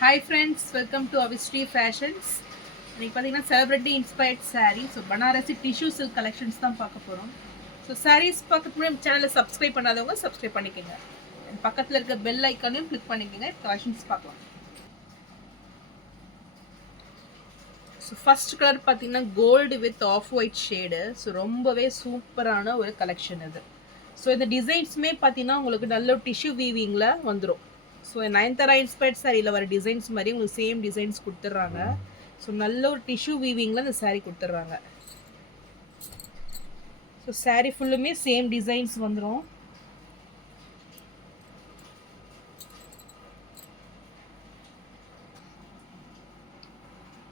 Hi friends, welcome to Avistry Fashions. இன்னைக்கு பார்த்தீங்கன்னா celebrity inspired saree. So Banarasi tissue silk collections தான் பார்க்க போகிறோம். ஸோ sarees பார்க்கறதுக்கு முன்னாடி சேனலை சப்ஸ்கிரைப் பண்ணாதவங்க சப்ஸ்கிரைப் பண்ணிக்கோங்க. பக்கத்தில் இருக்க பெல் ஐக்கானையும் கிளிக் பண்ணிக்கோங்க. கலெக்ஷன்ஸ் பார்க்கலாம். ஸோ ஃபர்ஸ்ட் கலர் பார்த்தீங்கன்னா gold with off white shade. So ரொம்பவே சூப்பரான ஒரு கலெக்ஷன் இது. ஸோ இந்த டிசைன்ஸுமே பார்த்தீங்கன்னா உங்களுக்கு நல்ல டிஷ்யூ வீவிங்கில் வந்துடும். ஸோ நயன்தாரா இன்ஸ்பயர்ட் சாரியில் வர டிசைன்ஸ் மாதிரி உங்களுக்கு சேம் டிசைன்ஸ் கொடுத்துட்றாங்க. ஸோ நல்ல ஒரு டிஷ்யூ வீவிங்கில் இந்த சாரீ கொடுத்துட்றாங்க. ஸோ சாரீ ஃபுல்லுமே சேம் டிசைன்ஸ் வந்துடும்.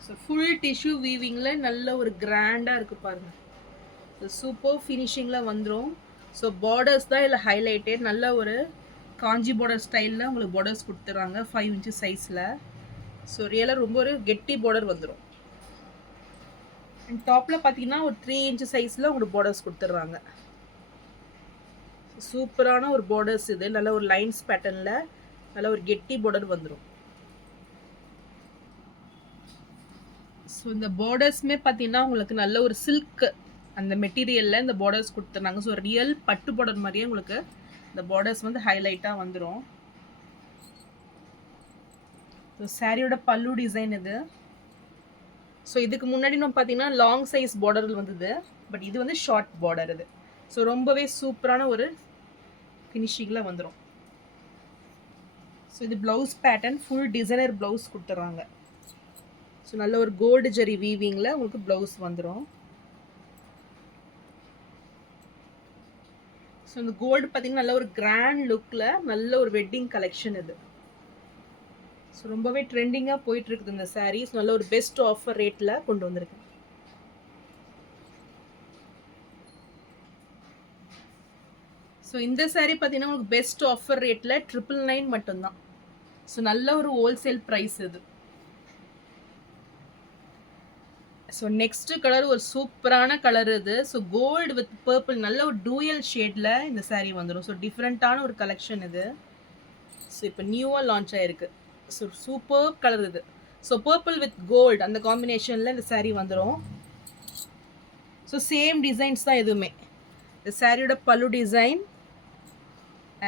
ஸோ ஃபுல் டிஷ்யூ வீவிங்கில் நல்ல ஒரு கிராண்டாக இருக்குது பாருங்கள். ஸோ சூப்பர் ஃபினிஷிங்கில் வந்துடும். ஸோ பார்டர்ஸ் தான் இதில் ஹைலைட்டட். நல்ல ஒரு காஞ்சி பார்டர் ஸ்டைலில் உங்களுக்கு பார்டர்ஸ் கொடுத்துட்றாங்க 5 inches சைஸில். ஸோ ரியலாக ரொம்ப ஒரு கெட்டி பார்டர் வந்துடும். அண்ட் டாப்பில் பார்த்தீங்கன்னா ஒரு 3 inches சைஸில் உங்களுக்கு பார்டர்ஸ் கொடுத்துட்றாங்க. சூப்பரான ஒரு பார்டர்ஸ் இது. நல்ல ஒரு லைன்ஸ் பேட்டர்னில் நல்ல ஒரு கெட்டி பார்டர் வந்துடும். ஸோ இந்த பார்டர்ஸுமே பார்த்தீங்கன்னா உங்களுக்கு நல்ல ஒரு சில்க் அந்த மெட்டீரியலில் இந்த பார்டர்ஸ் கொடுத்துட்றாங்க. ஸோ ரியல் பட்டு பார்டர் மாதிரியே உங்களுக்கு இந்த பார்டர்ஸ் வந்து ஹைலைட்டாக வந்துடும். ஸோ சாரியோட பல்லு டிசைன் இது. ஸோ இதுக்கு முன்னாடி நம்ம பார்த்தீங்கன்னா லாங் சைஸ் பார்டர் வந்தது. பட் இது வந்து ஷார்ட் பார்டர் இது. ஸோ ரொம்பவே சூப்பரான ஒரு ஃபினிஷிங்கில் வந்துடும். ஸோ இது blouse pattern full designer blouse கொடுத்துட்றாங்க. ஸோ நல்ல ஒரு கோல்டு ஜெரி வீவிங்கில் உங்களுக்கு ப்ளவுஸ் வந்துடும். ஸோ இந்த கோல்டு பார்த்தீங்கன்னா நல்ல ஒரு கிராண்ட் லுக்கில் நல்ல ஒரு வெட்டிங் கலெக்ஷன் இது. ஸோ ரொம்பவே ட்ரெண்டிங்காக போயிட்டுருக்குது இந்த சாரீஸ். நல்ல ஒரு பெஸ்ட் ஆஃபர் ரேட்டில் கொண்டு வந்திருக்கு. ஸோ இந்த சாரீ பார்த்தீங்கன்னா உங்களுக்கு பெஸ்ட் ஆஃபர் ரேட்டில் 999 மட்டும்தான். ஸோ நல்ல ஒரு ஹோல்சேல் ப்ரைஸ் இது. ஸோ நெக்ஸ்ட்டு கலர் ஒரு சூப்பரான கலர் இது. ஸோ கோல்டு வித் பர்பிள் நல்ல ஒரு டூயல் ஷேடில் இந்த சாரீ வந்துடும். ஸோ டிஃப்ரெண்ட்டான ஒரு கலெக்ஷன் இது. ஸோ இப்போ நியூவாக லான்ச் ஆகிருக்கு. ஸோ சூப்பர் கலர் இது. ஸோ பர்பிள் வித் கோல்டு அந்த காம்பினேஷனில் இந்த சாரீ வந்துடும். ஸோ சேம் டிசைன்ஸ் தான் எதுவுமே. இந்த சாரியோட பல்லு டிசைன்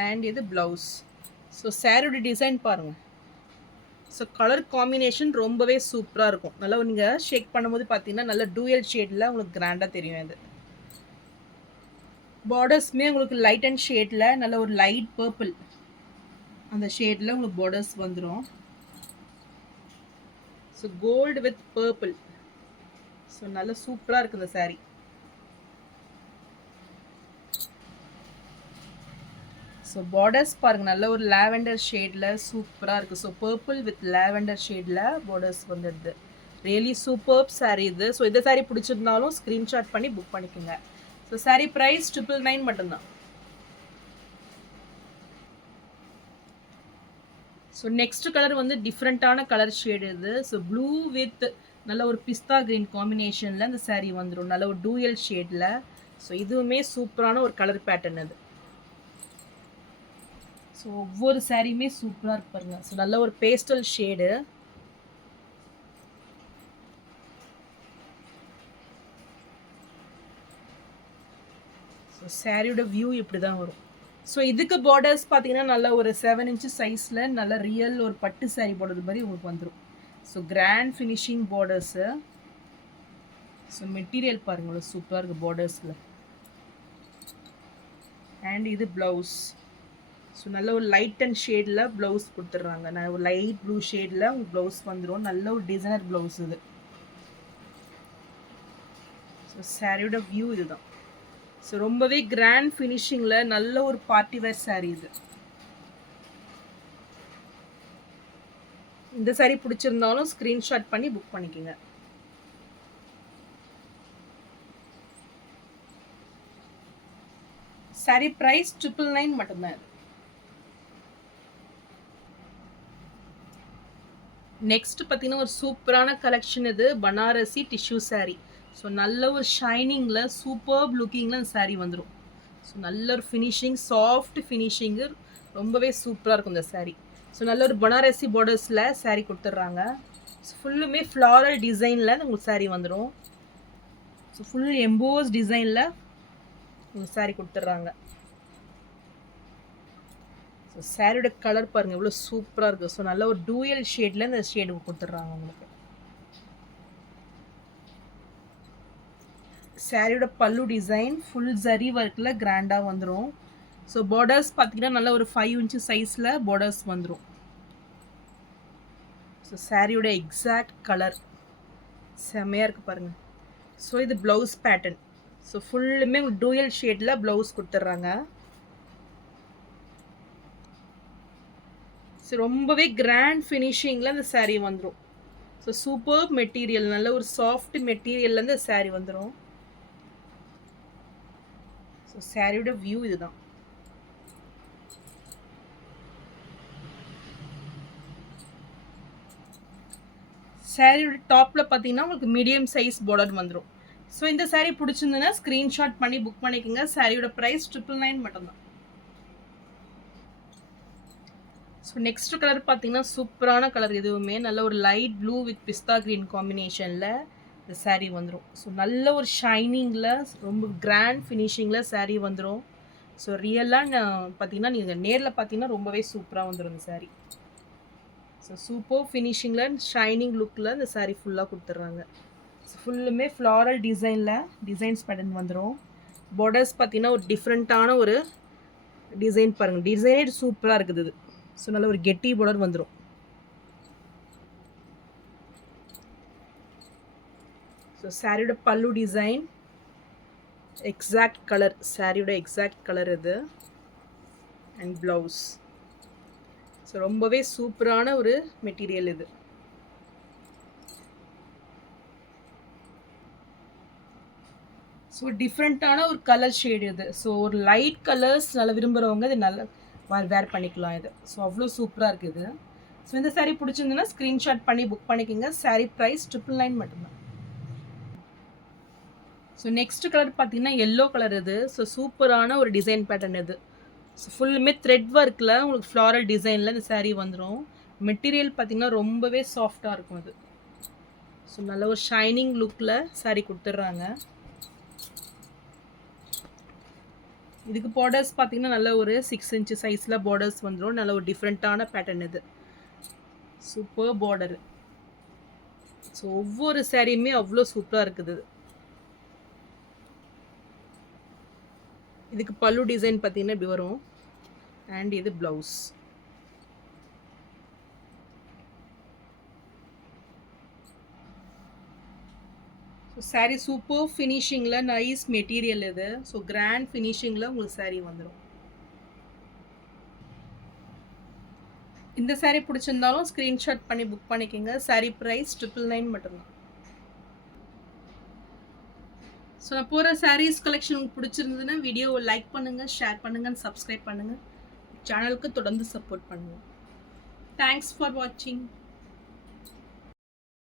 அண்ட் இது ப்ளவுஸ். ஸோ சாரியோட டிசைன் பாருங்கள். ஸோ கலர் காம்பினேஷன் ரொம்பவே சூப்பராக இருக்கும். நல்லா நீங்கள் ஷேக் பண்ணும்போது பார்த்தீங்கன்னா நல்ல டூயல் ஷேடில் உங்களுக்கு கிராண்டாக தெரியும் இது. பார்டர்ஸுமே உங்களுக்கு லைட் அண்ட் ஷேடில் நல்ல ஒரு லைட் பர்பிள் அந்த ஷேடில் உங்களுக்கு பார்டர்ஸ் வந்துடும். So gold with purple. So நல்ல சூப்பராக இருக்குது இந்த சாரீ. ஸோ பார்டர்ஸ் பாருங்கள் நல்ல ஒரு லாவெண்டர் ஷேடில் சூப்பராக இருக்குது. ஸோ பர்பிள் வித் லாவெண்டர் ஷேடில் பார்டர்ஸ் வந்துடுது. ரியலி சூப்பர் சாரீ இது. ஸோ இந்த சாரீ பிடிச்சிருந்தாலும் ஸ்க்ரீன்ஷாட் பண்ணி புக் பண்ணிக்கோங்க. ஸோ சாரீ ப்ரைஸ் 999 மட்டும்தான். ஸோ நெக்ஸ்ட் கலர் வந்து டிஃப்ரெண்ட்டான கலர் ஷேடு இது. ஸோ ப்ளூ வித் நல்ல ஒரு பிஸ்தா கிரீன் காம்பினேஷனில் இந்த சாரீ வந்துடும். நல்ல ஒரு டூயல் ஷேடில். ஸோ இதுவுமே சூப்பரான ஒரு கலர் பேட்டர்ன் அது. ஸோ ஒவ்வொரு சாரியுமே சூப்பராக இருக்கு பாருங்க. ஸோ நல்ல ஒரு பேஸ்டல் ஷேடு. ஸோ சாரியோட வியூ இப்படி தான் வரும். ஸோ இதுக்கு பார்டர்ஸ் பார்த்தீங்கன்னா நல்ல ஒரு 7 inches சைஸில் நல்ல ரியல் ஒரு பட்டு சாரீ பார்டர் மாதிரி உங்களுக்கு வந்துடும். So grand finishing borders. So material பாருங்கள் சூப்பராக இருக்குது பார்டர்ஸில். அண்ட் இது ப்ளவுஸ். ஸோ நல்ல ஒரு லைட் அண்ட் ஷேடில் ப்ளவுஸ் கொடுத்துட்றாங்க. நான் ஒரு லைட் ப்ளூ ஷேடில் உங்களுக்கு ப்ளவுஸ் வந்துடும். நல்ல ஒரு டிசைனர் ப்ளவுஸ் இது. ஸோ சாரியோட வியூ இதுதான். ஸோ ரொம்பவே கிராண்ட் ஃபினிஷிங்கில் நல்ல ஒரு பார்ட்டி வேர் சாரீ இது. இந்த சாரீ பிடிச்சிருந்தாலும் ஸ்க்ரீன்ஷாட் பண்ணி புக் பண்ணிக்கோங்க. சாரீ ப்ரைஸ் 999 மட்டும்தான். நெக்ஸ்ட் பார்த்தீங்கன்னா ஒரு சூப்பரான கலெக்ஷன் இது. பனாரசி டிஷ்யூ சாரீ. ஸோ நல்ல ஒரு ஷைனிங்கில் சூப்பர் லுக்கிங்கில் அந்த சாரீ வந்துடும். ஸோ நல்ல ஒரு ஃபினிஷிங் சாஃப்ட் ஃபினிஷிங்கு ரொம்பவே சூப்பராக இருக்கும் இந்த சாரீ. ஸோ நல்ல ஒரு பனாரசி பார்டர்ஸில் saree கொடுத்துட்றாங்க. ஸோ ஃபுல்லுமே ஃப்ளாரல் டிசைனில் உங்களுக்கு saree வந்துடும். ஸோ ஃபுல் எம்போஸ் டிசைனில் உங்களுக்கு saree கொடுத்துட்றாங்க. ஸோ சாரியோட கலர் பாருங்கள் எவ்வளோ சூப்பராக இருக்குது. ஸோ நல்ல ஒரு டூயல் ஷேடில் இந்த ஷேடு கொடுத்துட்றாங்க உங்களுக்கு. சாரியோட பல்லு டிசைன் ஃபுல் ஜரி ஒர்க்கில் கிராண்டாக வந்துடும். ஸோ பார்டர்ஸ் பார்த்தீங்கன்னா நல்ல ஒரு 5 inch சைஸில் பார்டர்ஸ் வந்துடும். ஸோ சாரியோட எக்ஸாக்ட் கலர் செம்மையாக இருக்குது பாருங்கள். ஸோ இது ப்ளவுஸ் பேட்டர்ன். ஸோ ஃபுல்லுமே டூயல் ஷேடில் ப்ளவுஸ் கொடுத்துட்றாங்க. ஸோ ரொம்பவே கிராண்ட் ஃபினிஷிங்கில் அந்த saree வந்துடும். ஸோ சூப்பர் மெட்டீரியல், நல்ல ஒரு சாஃப்ட் மெட்டீரியலில் இந்த saree வந்துடும். ஸோ சாரியோட வியூ இதுதான். சாரியோட டாப்பில் பார்த்தீங்கன்னா உங்களுக்கு மீடியம் சைஸ் பார்டர் வந்துடும். ஸோ இந்த saree பிடிச்சிருந்ததுன்னா ஸ்க்ரீன்ஷாட் பண்ணி புக் பண்ணிக்கோங்க. சாரியோட ப்ரைஸ் 999 மட்டும்தான். ஸோ நெக்ஸ்ட் கலர் பார்த்தீங்கன்னா சூப்பரான கலர். இதுவுமே நல்ல ஒரு light blue with pista green காம்பினேஷனில் இந்த saree வந்துடும். ஸோ நல்ல ஒரு ஷைனிங்கில் ரொம்ப கிராண்ட் ஃபினிஷிங்கில் saree வந்துடும். ஸோ ரியலாக பார்த்தீங்கன்னா நீங்கள் நேரில் பார்த்தீங்கன்னா ரொம்பவே சூப்பராக வந்துடும் இந்த saree. ஸோ சூப்பர் ஃபினிஷிங்கில் ஷைனிங் லுக்கில் இந்த saree ஃபுல்லாக கொடுத்துட்றாங்க. ஸோ ஃபுல்லுமே ஃப்ளாரல் டிசைன்ஸ் பேட்டர்ன் வந்துடும். பார்டர்ஸ் பார்த்தீங்கன்னா ஒரு டிஃப்ரெண்ட்டான ஒரு டிசைன் பாருங்கள். டிசைனே சூப்பராக இருக்குது இது. ஸோ நல்ல ஒரு கெட்டி பார்டர் வந்துடும். ஸோ சாரியோட பல்லு டிசைன் எக்ஸாக்ட் கலர், சாரியோட எக்ஸாக்ட் கலர் இது. And blouse. ஸோ ரொம்பவே சூப்பரான ஒரு மெட்டீரியல் இது. ஸோ டிஃப்ரெண்ட்டான ஒரு கலர் ஷேடு இது. ஸோ ஒரு லைட் கலர்ஸ் நல்லா விரும்புகிறவங்க இது நல்லா வேர் பண்ணிக்கலாம் இது. ஸோ அவ்வளோ சூப்பராக இருக்குது. ஸோ இந்த saree பிடிச்சிருந்துன்னா ஸ்க்ரீன்ஷாட் பண்ணி புக் பண்ணிக்கோங்க. saree ப்ரைஸ் 999 மட்டும்தான். ஸோ நெக்ஸ்ட் கலர் பார்த்தீங்கன்னா எல்லோ கலர் இது. ஸோ சூப்பரான ஒரு டிசைன் பேட்டர்ன் இது. ஸோ ஃபுல்லுமே த்ரெட் ஒர்க்கில் உங்களுக்கு ஃப்ளாரல் டிசைனில் இந்த saree வந்துடும். மெட்டீரியல் பார்த்தீங்கன்னா ரொம்பவே சாஃப்டாக இருக்கும் இது. ஸோ நல்ல ஒரு ஷைனிங் லுக்கில் saree கொடுத்துட்றாங்க. இதுக்கு பார்டர்ஸ் பார்த்தீங்கன்னா நல்ல ஒரு 6 inch சைஸில் பார்டர்ஸ் வந்துடும். நல்ல ஒரு டிஃப்ரெண்ட்டான பேட்டர்ன் இது. Super border. ஸோ ஒவ்வொரு சாரியுமே அவ்வளோ சூப்பராக இருக்குது. இதுக்கு பல்லு டிசைன் பார்த்தீங்கன்னா இப்படி வரும். அண்ட் இது ப்ளவுஸ். ஸோ saree சூப்பர் ஃபினிஷிங்கில் நைஸ் மெட்டீரியல் இது. ஸோ கிராண்ட் ஃபினிஷிங்கில் உங்களுக்கு saree வந்துடும். இந்த saree பிடிச்சிருந்தாலும் ஸ்க்ரீன்ஷாட் பண்ணி புக் பண்ணிக்கோங்க. saree ப்ரைஸ் 999 மட்டும்தான். ஸோ நான் போகிற sarees கலெக்ஷன் உங்களுக்கு பிடிச்சிருந்ததுன்னா வீடியோவை லைக் பண்ணுங்கள், ஷேர் பண்ணுங்கள், சப்ஸ்கிரைப் பண்ணுங்கள். சேனலுக்கு தொடர்ந்து சப்போர்ட் பண்ணுங்கள். தேங்க்ஸ் ஃபார் வாட்சிங்.